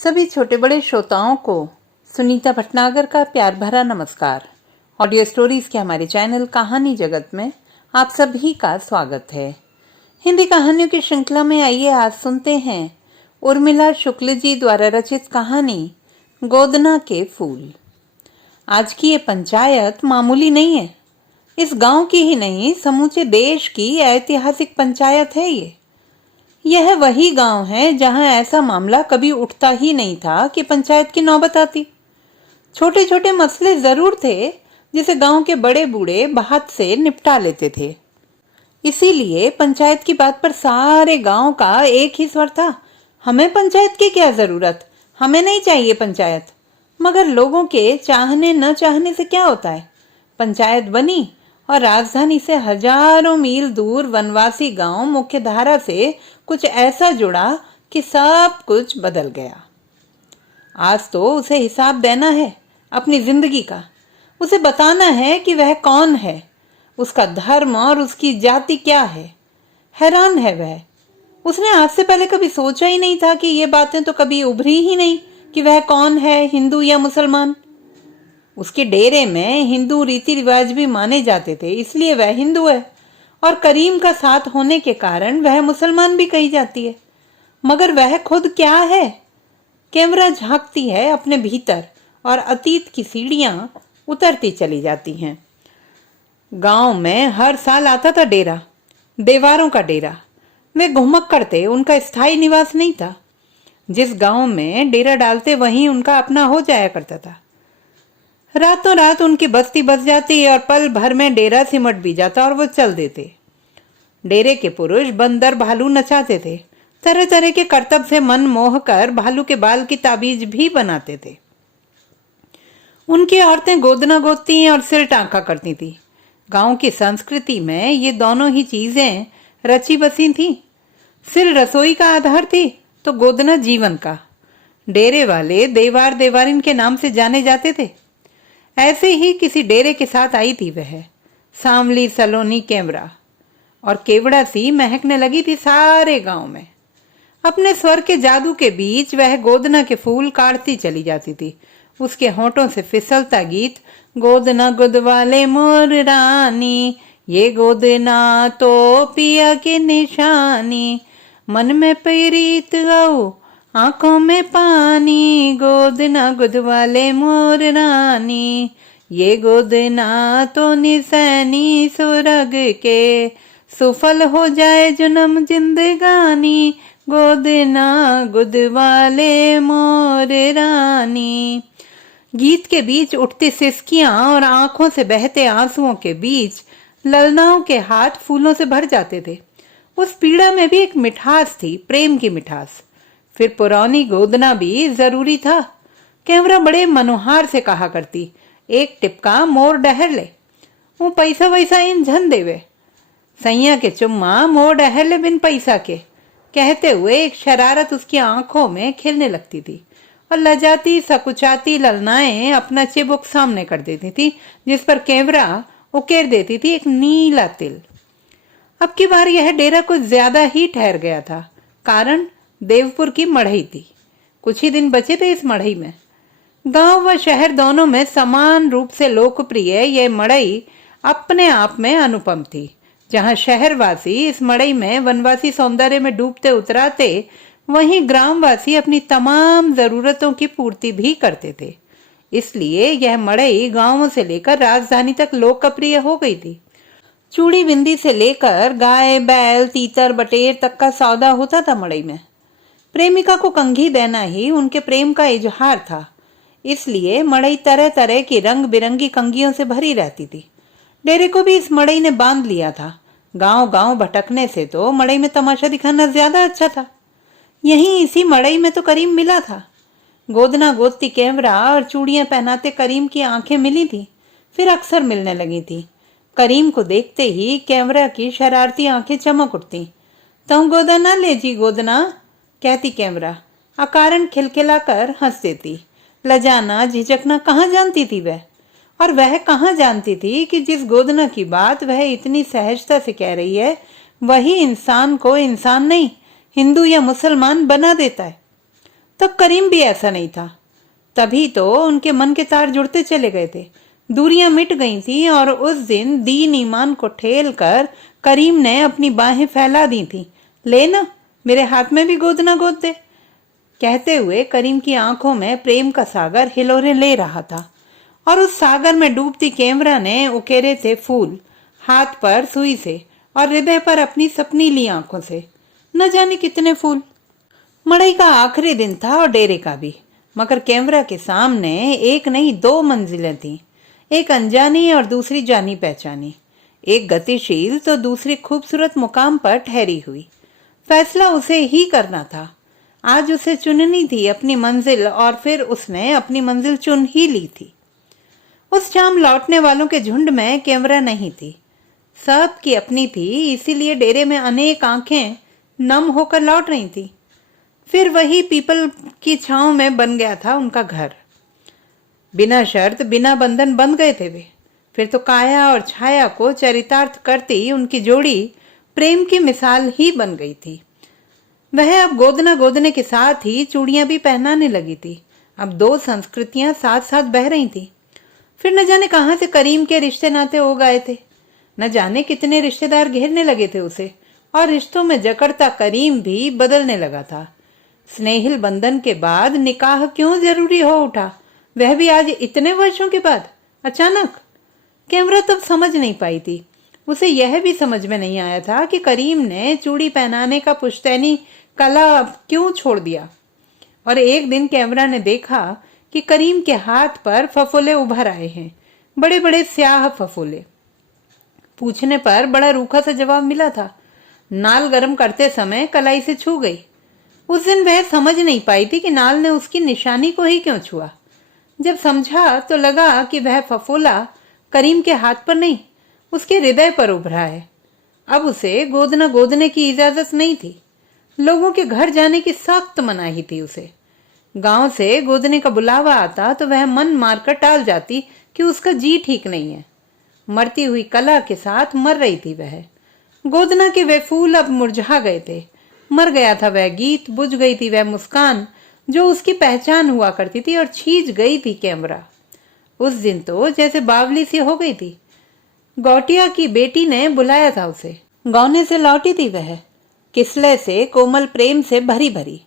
सभी छोटे बड़े श्रोताओं को सुनीता भटनागर का प्यार भरा नमस्कार। ऑडियो स्टोरीज के हमारे चैनल कहानी जगत में आप सभी का स्वागत है। हिंदी कहानियों की श्रृंखला में आइए आज सुनते हैं उर्मिला शुक्ल जी द्वारा रचित कहानी गोदना के फूल। आज की ये पंचायत मामूली नहीं है। इस गांव की ही नहीं, समूचे देश की ऐतिहासिक पंचायत है ये। यह वही गांव है जहां ऐसा मामला कभी उठता ही नहीं था कि पंचायत की नौबत आती। छोटे छोटे मसले जरूर थे जिसे गांव के बड़े बूढ़े बात से निपटा लेते थे। इसीलिए पंचायत की बात पर सारे गांव का एक ही स्वर था, हमें पंचायत की क्या जरूरत, हमें नहीं चाहिए पंचायत। मगर लोगों के चाहने न चाहने से क्या होता है। पंचायत बनी और राजधानी से हजारों मील दूर वनवासी गांव मुख्य धारा से कुछ ऐसा जुड़ा कि सब कुछ बदल गया। आज तो उसे हिसाब देना है अपनी जिंदगी का। उसे बताना है कि वह कौन है, उसका धर्म और उसकी जाति क्या है। हैरान है वह। उसने आज से पहले कभी सोचा ही नहीं था कि ये बातें तो कभी उभरी ही नहीं कि वह कौन है, हिंदू या मुसलमान। उसके डेरे में हिंदू रीति रिवाज भी माने जाते थे, इसलिए वह हिंदू है, और करीम का साथ होने के कारण वह मुसलमान भी कही जाती है। मगर वह खुद क्या है। कैमरा झांकती है अपने भीतर और अतीत की सीढ़ियां उतरती चली जाती हैं। गांव में हर साल आता था डेरा, देवारों का डेरा। वे घुमक्कड़ थे, उनका स्थायी निवास नहीं था। जिस गांव में डेरा डालते वहीं उनका अपना हो जाया करता था। रातों रात उनकी बस्ती बस जाती और पल भर में डेरा सिमट भी जाता और वो चल देते। डेरे के पुरुष बंदर भालू नचाते थे, तरह तरह के करतब से मन मोह कर भालू के बाल की ताबीज भी बनाते थे। उनकी औरतें गोदना गोदती और सिर टांका करती थी। गांव की संस्कृति में ये दोनों ही चीजें रची बसी थी। सिर रसोई का आधार थी तो गोदना जीवन का। डेरे वाले देवार देवारिन के नाम से जाने जाते थे। ऐसे ही किसी डेरे के साथ आई थी वह, सांवली सलोनी कैमरा, और केवड़ा सी महकने लगी थी सारे गांव में। अपने स्वर के जादू के बीच वह गोदना के फूल काटती चली जाती थी। उसके होठों से फिसलता गीत, गोदना गुदवाले मोर रानी, ये गोदना तो पिया के निशानी, मन में प्रीत गौ आंखों में पानी, गोदना गुदवाले मोर रानी, ये गोदना तो निसैनी सुरग के, सुफल हो जाए जन्म जिंदगानी, गोदना गुदवाले मोर रानी। गीत के बीच उठती सिसकियां और आंखों से बहते आंसुओं के बीच ललनाओं के हाथ फूलों से भर जाते थे। उस पीड़ा में भी एक मिठास थी, प्रेम की मिठास। फिर पुरानी गोदना भी जरूरी था। कैमरा बड़े मनोहार से कहा करती, एक टिपका मोर डहर ले, वो पैसा वैसा इन झन देवे, सैया के चुम्मा मोर डहर ले बिन पैसा के, कहते हुए एक शरारत उसकी आंखों में खिलने लगती थी और लजाती सकुचाती ललनाएं अपना चिबुक सामने कर देती थी, जिस पर कैमरा उकेर देती थी एक नीला तिल। अब की बार यह डेरा कुछ ज्यादा ही ठहर गया था। कारण देवपुर की मढ़ई थी। कुछ ही दिन बचे थे इस मढ़ई में। गांव व शहर दोनों में समान रूप से लोकप्रिय यह मढ़ई अपने आप में अनुपम थी। जहां शहरवासी इस मढ़ई में वनवासी सौंदर्य में डूबते उतराते, वहीं ग्रामवासी अपनी तमाम जरूरतों की पूर्ति भी करते थे। इसलिए यह मढ़ई गांवों से लेकर राजधानी तक लोकप्रिय हो गई थी। चूड़ी बिंदी से लेकर गाय बैल तीतर बटेर तक का सौदा होता था मढ़ई में। प्रेमिका को कंघी देना ही उनके प्रेम का इजहार था। इसलिए मड़ई तरह तरह की रंग बिरंगी कंघियों से भरी रहती थी। डेरे को भी इस मड़ई ने बांध लिया था। गांव गांव भटकने से तो मड़ई में तमाशा दिखाना ज्यादा अच्छा था। यहीं इसी मड़ई में तो करीम मिला था। गोदना गोदती कैमरा और चूड़ियां पहनाते करीम की आंखें मिली थी, फिर अक्सर मिलने लगी थी। करीम को देखते ही कैमरा की शरारती आंखें चमक उठती। तुम गोदना ले जी गोदना, कहती कैमरा। अकारण खिलखिला कर हंस देती। लजाना झिझकना कहाँ जानती थी वह। और वह कहाँ जानती थी कि जिस गोदना की बात वह इतनी सहजता से कह रही है, वही इंसान को इंसान नहीं, हिंदू या मुसलमान बना देता है। तब करीम भी ऐसा नहीं था। तभी तो उनके मन के तार जुड़ते चले गए थे, दूरियां मिट गई थी और उस दिन दीन ईमान को ठेल कर करीम ने अपनी बाहें फैला दी थी। ले ना, मेरे हाथ में भी गोद ना गोद दे। कहते हुए करीम की आंखों में प्रेम का सागर हिलोरे ले रहा था और उस सागर में डूबती कैमरा ने उकेरे थे फूल, हाथ पर सुई से और हृदय पर अपनी सपनीली आंखों से न जाने कितने फूल। मड़ई का आखिरी दिन था और डेरे का भी, मगर कैमरा के सामने एक नहीं दो मंजिलें थीं, एक अनजानी और दूसरी जानी पहचानी, एक गतिशील तो दूसरी खूबसूरत मुकाम पर ठहरी हुई। फैसला उसे ही करना था। आज उसे चुननी थी अपनी मंजिल और फिर उसने अपनी मंजिल चुन ही ली थी। उस शाम लौटने वालों के झुंड में कैमरा नहीं थी, सब की अपनी थी, इसीलिए डेरे में अनेक आंखें नम होकर लौट रही थी। फिर वही पीपल की छांव में बन गया था उनका घर। बिना शर्त बिना बंधन बंध गए थे वे। फिर तो काया और छाया को चरितार्थ करती उनकी जोड़ी प्रेम की मिसाल ही बन गई थी। वह अब गोदना गोदने के साथ ही चूड़ियां भी पहनाने लगी थी। अब दो संस्कृतियां साथ साथ बह रही थी। फिर न जाने कहां से करीम के रिश्ते नाते हो गए थे, न जाने कितने रिश्तेदार घेरने लगे थे उसे, और रिश्तों में जकड़ता करीम भी बदलने लगा था। स्नेहिल बंधन के बाद निकाह क्यों जरूरी हो उठा, वह भी आज इतने वर्षों के बाद अचानक। कैमरा तब समझ नहीं पाई थी। उसे यह भी समझ में नहीं आया था कि करीम ने चूड़ी पहनाने का पुश्तैनी कला क्यों छोड़ दिया। और एक दिन कैमरा ने देखा कि करीम के हाथ पर फफोले उभर आए हैं, बड़े बड़े स्याह फफोले। पूछने पर बड़ा रूखा सा जवाब मिला था। नाल गर्म करते समय कलाई से छू गई। उस दिन वह समझ नहीं पाई थी कि नाल ने उसकी निशानी को ही क्यों छुआ। जब समझा तो लगा कि वह फफोला करीम के हाथ पर नहीं, उसके हृदय पर उभरा है। अब उसे गोदना गोदने की इजाजत नहीं थी। लोगों के घर जाने की सख्त मनाही थी उसे। गांव से गोदने का बुलावा आता तो वह मन मारकर टाल जाती कि उसका जी ठीक नहीं है। मरती हुई कला के साथ मर रही थी वह। गोदना के वे फूल अब मुरझा गए थे। मर गया था वह गीत, बुझ गई थी वह मुस्कान जो उसकी पहचान हुआ करती थी, और छींच गई थी कैमरा। उस दिन तो जैसे बावली सी हो गई थी। गौटिया की बेटी ने बुलाया था उसे। गौने से लौटी थी वह, किसले से कोमल प्रेम से भरी भरी।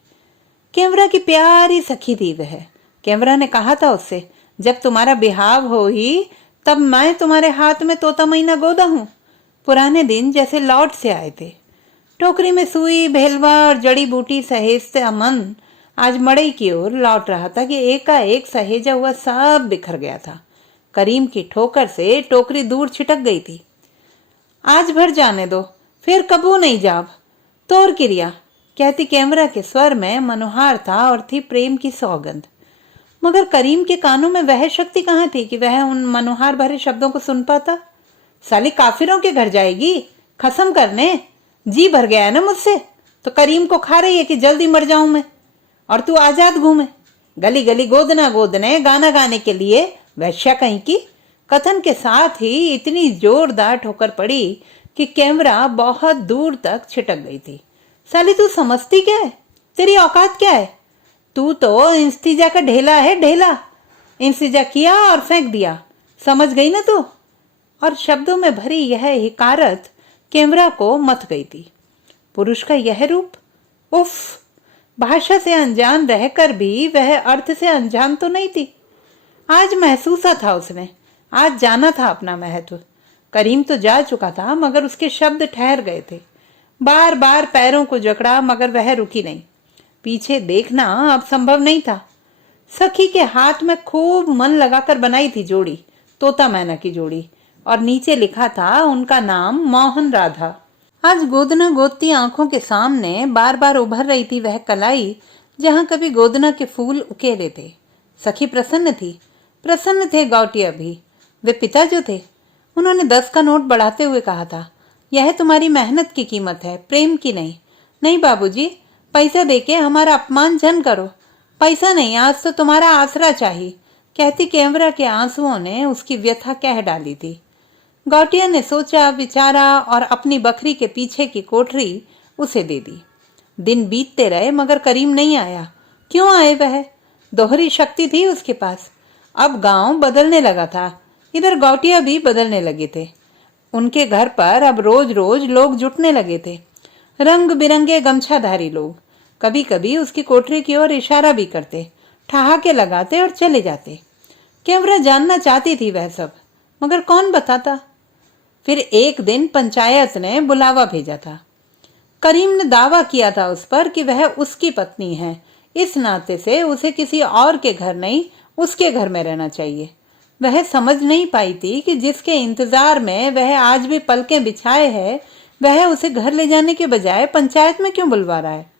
कैमरा की प्यारी सखी थी वह। कैमरा ने कहा था उससे, जब तुम्हारा बिहाव हो ही तब मैं तुम्हारे हाथ में तोता मैना गोदा हूं। पुराने दिन जैसे लौट से आए थे। टोकरी में सुई, भेलवा और जड़ी बूटी सहेजते मन आज मड़ई की ओर लौट रहा था कि एकाएक सहेजा हुआ सब बिखर गया था। करीम की ठोकर से टोकरी दूर छिटक गई थी। आज भर जाने दो, फिर कबू नहीं जाब, तोर क्रिया, कहती कैमरा के स्वर में मनोहार था और थी प्रेम की सौगंध। मगर करीम के कानों में वह शक्ति कहाँ थी कि वह उन मनोहार भरे शब्दों को सुन पाता। साली काफिरों के घर जाएगी खसम करने, जी भर गया है ना मुझसे, तो करीम को खा रही है कि जल्दी मर जाऊं मैं और तू आजाद घूमे, गली गली गोदना गोदने गाना गाने के लिए, वैश्या कहीं की। कथन के साथ ही इतनी जोरदार ठोकर पड़ी कि कैमरा बहुत दूर तक छिटक गई थी। साली तू समझती क्या है, तेरी औकात क्या है? तू तो इंस्तिजा का ढेला है, ढेला। इंस्तिजा किया और फेंक दिया, समझ गई ना तू? और शब्दों में भरी यह हिकारत कैमरा को मथ गई थी। पुरुष का यह रूप, उफ! भाषा से अनजान रहकर भी वह अर्थ से अनजान तो नहीं थी। आज महसूसा था उसने, आज जाना था अपना महत्व। करीम तो जा चुका था मगर उसके शब्द ठहर गए थे। बार बार पैरों को जकड़ा मगर वह रुकी नहीं। पीछे देखना अब संभव नहीं था। सखी के हाथ में खूब मन लगाकर बनाई थी जोड़ी, तोता मैना की जोड़ी, और नीचे लिखा था उनका नाम मोहन राधा। आज गोदना गोदती आंखों के सामने बार बार उभर रही थी वह कलाई जहां कभी गोदना के फूल उकेरे थे। सखी प्रसन्न थी, प्रसन्न थे गौटिया भी। वे पिता जो थे, उन्होंने 10 का नोट बढ़ाते हुए कहा था, यह तुम्हारी मेहनत की कीमत है, प्रेम की नहीं। नहीं बाबूजी, पैसा देके हमारा अपमान जन करो। पैसा नहीं, आज तो तुम्हारा आसरा चाहिए, कहती कैमरा के आंसुओं ने उसकी व्यथा कह डाली थी। गौटिया ने सोचा विचारा और अपनी बकरी के पीछे की कोठरी उसे दे दी। दिन बीतते रहे मगर करीम नहीं आया। क्यों आए वह? दोहरी शक्ति थी उसके पास। अब गांव बदलने लगा था, इधर गौटिया भी बदलने लगे थे। उनके घर पर अब रोज रोज लोग जुटने लगे थे, रंग बिरंगे गमछाधारी लोग। कभी कभी उसकी कोठरी की ओर इशारा भी करते, ठहाके लगाते और चले जाते। कैमरा जानना चाहती थी वह सब, मगर कौन बताता। फिर एक दिन पंचायत ने बुलावा भेजा था। करीम ने दावा किया था उस पर कि वह उसकी पत्नी है, इस नाते से उसे किसी और के घर नहीं, उसके घर में रहना चाहिए। वह समझ नहीं पाई थी कि जिसके इंतजार में वह आज भी पलकें बिछाए है, वह उसे घर ले जाने के बजाय पंचायत में क्यों बुलवा रहा है।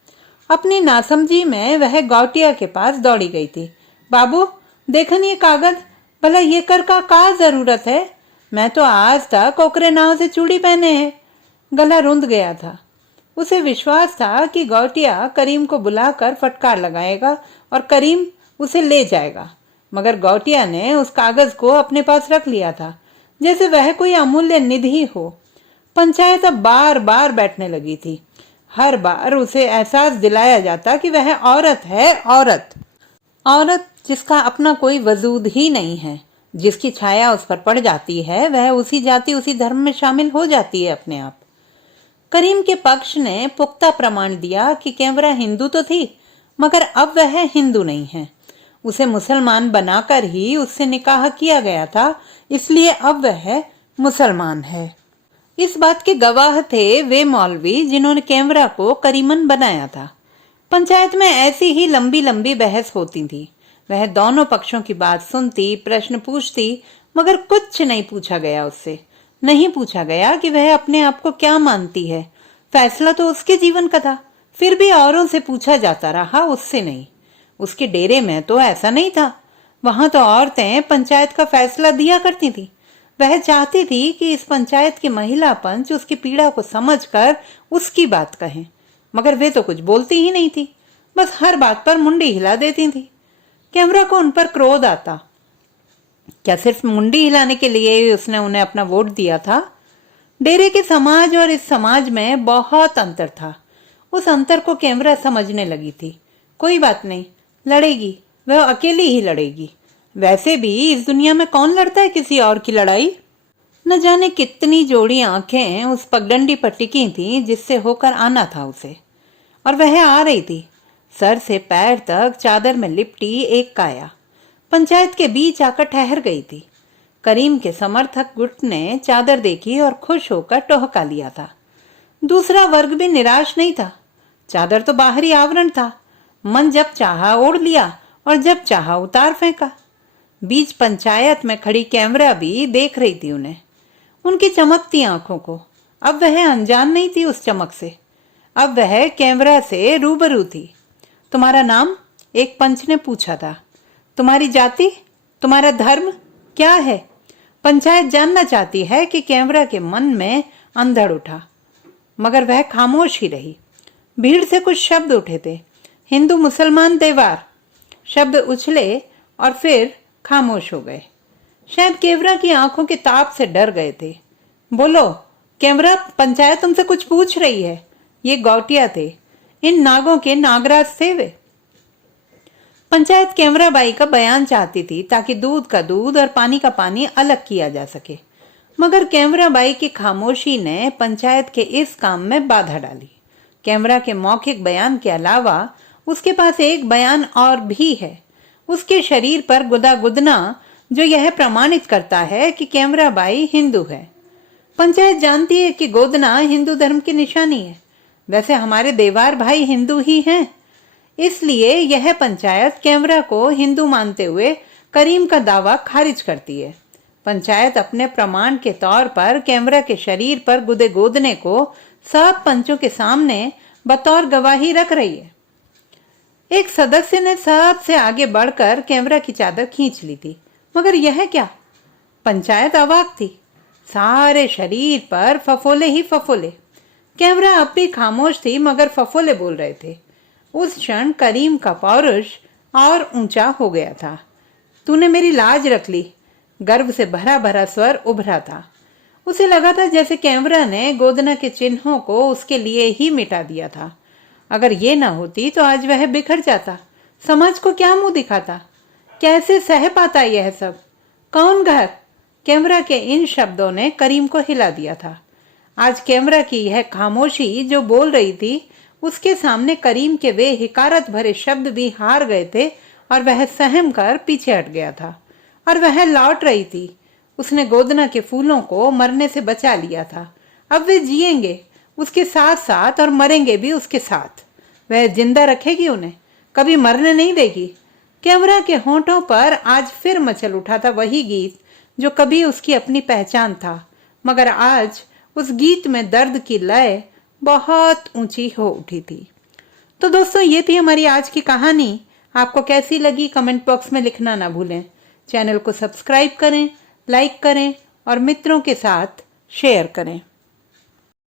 अपनी नासमझी में वह गौटिया के पास दौड़ी गई थी। बाबू, देखन ये कागज, भला ये कर का जरूरत है? मैं तो आज तक ओकरे नाव से चूड़ी पहने हैं। गला रुंध गया था। उसे विश्वास था कि गौटिया करीम को बुलाकर फटकार लगाएगा और करीम उसे ले जाएगा, मगर गौटिया ने उस कागज को अपने पास रख लिया था, जैसे वह कोई अमूल्य निधि हो। पंचायत अब बार बार बैठने लगी थी। हर बार उसे एहसास दिलाया जाता कि वह औरत है, औरत, औरत जिसका अपना कोई वजूद ही नहीं है। जिसकी छाया उस पर पड़ जाती है, वह उसी जाति उसी धर्म में शामिल हो जाती है अपने आप। करीम के पक्ष ने पुख्ता प्रमाण दिया कि कैमरा हिंदू तो थी, मगर अब वह हिंदू नहीं है। उसे मुसलमान बनाकर ही उससे निकाह किया गया था, इसलिए अब वह मुसलमान है। इस बात के गवाह थे वे मौलवी जिन्होंने कैमरा को करीमन बनाया था। पंचायत में ऐसी ही लंबी लंबी बहस होती थी। वह दोनों पक्षों की बात सुनती, प्रश्न पूछती, मगर कुछ नहीं पूछा गया उससे। नहीं पूछा गया कि वह अपने आप को क्या मानती है। फैसला तो उसके जीवन का था, फिर भी औरों से पूछा जाता रहा, उससे नहीं। उसके डेरे में तो ऐसा नहीं था। वहां तो औरतें पंचायत का फैसला दिया करती थी। वह चाहती थी कि इस पंचायत की महिला पंच उसकी पीड़ा को समझकर उसकी बात कहें, मगर वे तो कुछ बोलती ही नहीं थी, बस हर बात पर मुंडी हिला देती थी। कैमरा को उन पर क्रोध आता। क्या सिर्फ मुंडी हिलाने के लिए उसने उन्हें अपना वोट दिया था? डेरे के समाज और इस समाज में बहुत अंतर था। उस अंतर को कैमरा समझने लगी थी। कोई बात नहीं, लड़ेगी, वह अकेली ही लड़ेगी। वैसे भी इस दुनिया में कौन लड़ता है किसी और की लड़ाई? न जाने कितनी जोड़ी आंखें उस पगडंडी पर टिकी थी जिससे होकर आना था उसे, और वह आ रही थी, सर से पैर तक चादर में लिपटी एक काया। पंचायत के बीच आकर ठहर गई थी। करीम के समर्थक गुट ने चादर देखी और खुश होकर टोहका लिया था। दूसरा वर्ग भी निराश नहीं था। चादर तो बाहरी आवरण था। मन जब चाहा ओढ़ लिया और जब चाहा उतार फेंका। बीच पंचायत में खड़ी कैमरा भी देख रही थी उन्हें, उनकी चमकती आंखों को। अब वह अनजान नहीं थी उस चमक से। अब वह कैमरा से रूबरू थी। तुम्हारा नाम? एक पंच ने पूछा था। तुम्हारी जाति, तुम्हारा धर्म क्या है? पंचायत जानना चाहती है कि कैमरा के मन में अंधड़ उठा, मगर वह खामोश ही रही। भीड़ से कुछ शब्द उठे थे, हिंदू मुसलमान देवार। शब्द उछले और फिर खामोश हो गए। शायद कैमरा की आंखों के ताप से डर गए थे। बोलो कैमरा, पंचायत तुमसे कुछ पूछ रही है। ये गौटिया थे, इन नागों के नागराज थे वे। पंचायत कैमरा बाई का बयान चाहती थी ताकि दूध का दूध और पानी का पानी अलग किया जा सके, मगर कैमरा बाई की खामोशी ने पंचायत के इस काम में बाधा डाली। कैमरा के मौखिक बयान के अलावा उसके पास एक बयान और भी है, उसके शरीर पर गुदा गुदना, जो यह प्रमाणित करता है कि कैमरा बाई हिंदू है। पंचायत जानती है कि गोदना हिंदू धर्म की निशानी है। वैसे हमारे देवार भाई हिंदू ही हैं, इसलिए यह पंचायत कैमरा को हिंदू मानते हुए करीम का दावा खारिज करती है। पंचायत अपने प्रमाण के तौर पर कैमरा के शरीर पर गुदे गोदने को सब पंचों के सामने बतौर गवाही रख रही है। एक सदस्य ने सबसे आगे बढ़कर कैमरा की चादर खींच ली थी, मगर यह क्या? पंचायत अवाक थी। सारे शरीर पर फफोले ही फफोले। कैमरा अब भी खामोश थी, मगर फफोले बोल रहे थे। उस क्षण करीम का पौरुष और ऊंचा हो गया था। तूने मेरी लाज रख ली, गर्व से भरा भरा स्वर उभरा था। उसे लगा था जैसे कैमरा ने गोदना के चिन्हों को उसके लिए ही मिटा दिया था। अगर ये ना होती तो आज वह बिखर जाता, समाज को क्या मुंह दिखाता? कैसे सह पाता यह सब? कौन घर? कैमरा के इन शब्दों ने करीम को हिला दिया था। आज कैमरा की यह खामोशी जो बोल रही थी, उसके सामने करीम के वे हिकारत भरे शब्द भी हार गए थे और वह सहम कर पीछे हट गया था। और वह लौट रही थी। उसने गोदना के फूलों को मरने से बचा लिया था। अब वे जिएंगे उसके साथ साथ और मरेंगे भी उसके साथ। वह जिंदा रखेगी उन्हें, कभी मरने नहीं देगी। कैमरा के होंठों पर आज फिर मचल उठा था वही गीत जो कभी उसकी अपनी पहचान था, मगर आज उस गीत में दर्द की लय बहुत ऊंची हो उठी थी। तो दोस्तों, ये थी हमारी आज की कहानी। आपको कैसी लगी कमेंट बॉक्स में लिखना ना भूलें। चैनल को सब्सक्राइब करें, लाइक करें और मित्रों के साथ शेयर करें।